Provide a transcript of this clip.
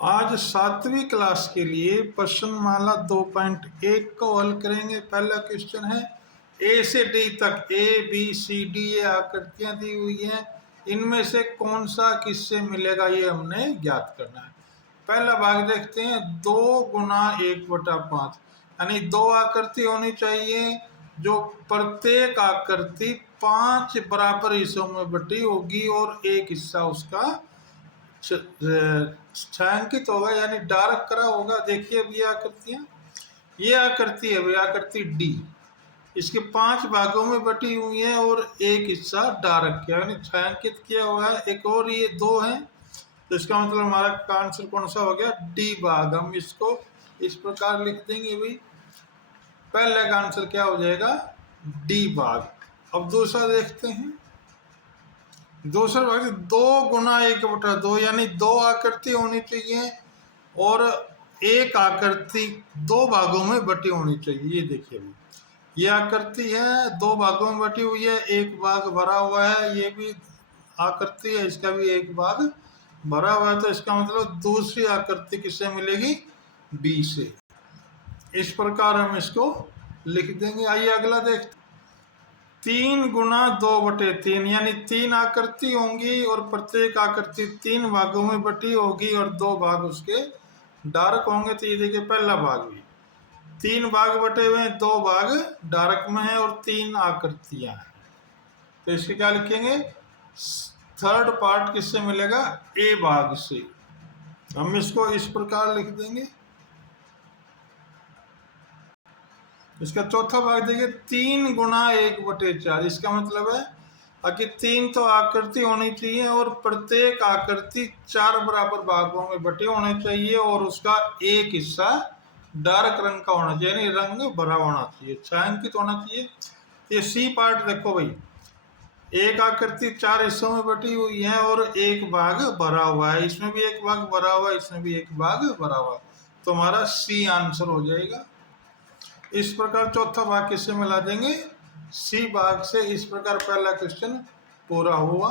आज सातवीं क्लास के लिए प्रश्नमाला 2.1 को हल करेंगे। पहला क्वेश्चन है ए से डी तक ए बी सी डी ये आकृतियां दी हुई हैं, इनमें से कौन सा किससे मिलेगा ये हमने ज्ञात करना है। पहला भाग देखते हैं, 2 गुना 1/5 यानी 2 आकृति होनी चाहिए जो प्रत्येक आकृति 5 बराबर हिस्सों में बटी होगी और एक हिस्सा उसका छायांकित होगा यानी डार्क करा होगा। देखिए अब ये आकृतियां, ये आकृति है भाई आकृति डी, इसके 5 भागों में बटी हुई है और एक हिस्सा डार्क किया यानी छायांकित किया हुआ है। एक और ये 2 है, तो इसका मतलब हमारा आंसर कौन सा हो गया, डी भाग। हम इसको इस प्रकार लिख देंगे भाई, पहले का आंसर क्या हो जाएगा, डी भाग। अब दूसरा देखते हैं, दूसरा भाग 2 गुना 1/2 यानी 2 आकृति होनी चाहिए और एक आकृति 2 भागों में बटी होनी चाहिए। ये देखिए ये आकृति है 2 भागों में बटी हुई है, एक भाग भरा हुआ है, ये भी आकृति है इसका भी एक भाग भरा हुआ है, तो इसका मतलब दूसरी आकृति किससे मिलेगी, बी से। इस प्रकार हम इसको लिख देंगे। आइए अगला देखते, 3 गुना 2/3 यानी 3 आकृति होंगी और प्रत्येक आकृति 3 भागों में बटी होगी और 2 भाग उसके डार्क होंगे। तो ये देखिए पहला भाग भी 3 भाग बटे हुए हैं, 2 भाग डार्क में है और 3 आकृतियां हैं, तो इसके क्या लिखेंगे, थर्ड पार्ट किससे मिलेगा, ए भाग से। हम इसको इस प्रकार लिख देंगे। इसका चौथा भाग देखिए, 3 गुना 1/4 इसका मतलब है कि 3 तो आकृति होनी चाहिए और प्रत्येक आकृति 4 बराबर भागों में बटी होनी चाहिए और उसका एक हिस्सा डार्क रंग का होना चाहिए यानी रंग भरा होना चाहिए, छायांकित होना चाहिए। ये सी पार्ट देखो भाई, एक आकृति 4 हिस्सों में बटी हुई है और एक भाग भरा हुआ है, इसमें भी एक भाग भरा हुआ है, इसमें भी एक भाग भरा हुआ है, तो हमारा सी आंसर हो जाएगा। इस प्रकार चौथा भाग किससे मिला देंगे, सी भाग से। इस प्रकार पहला क्वेश्चन पूरा हुआ।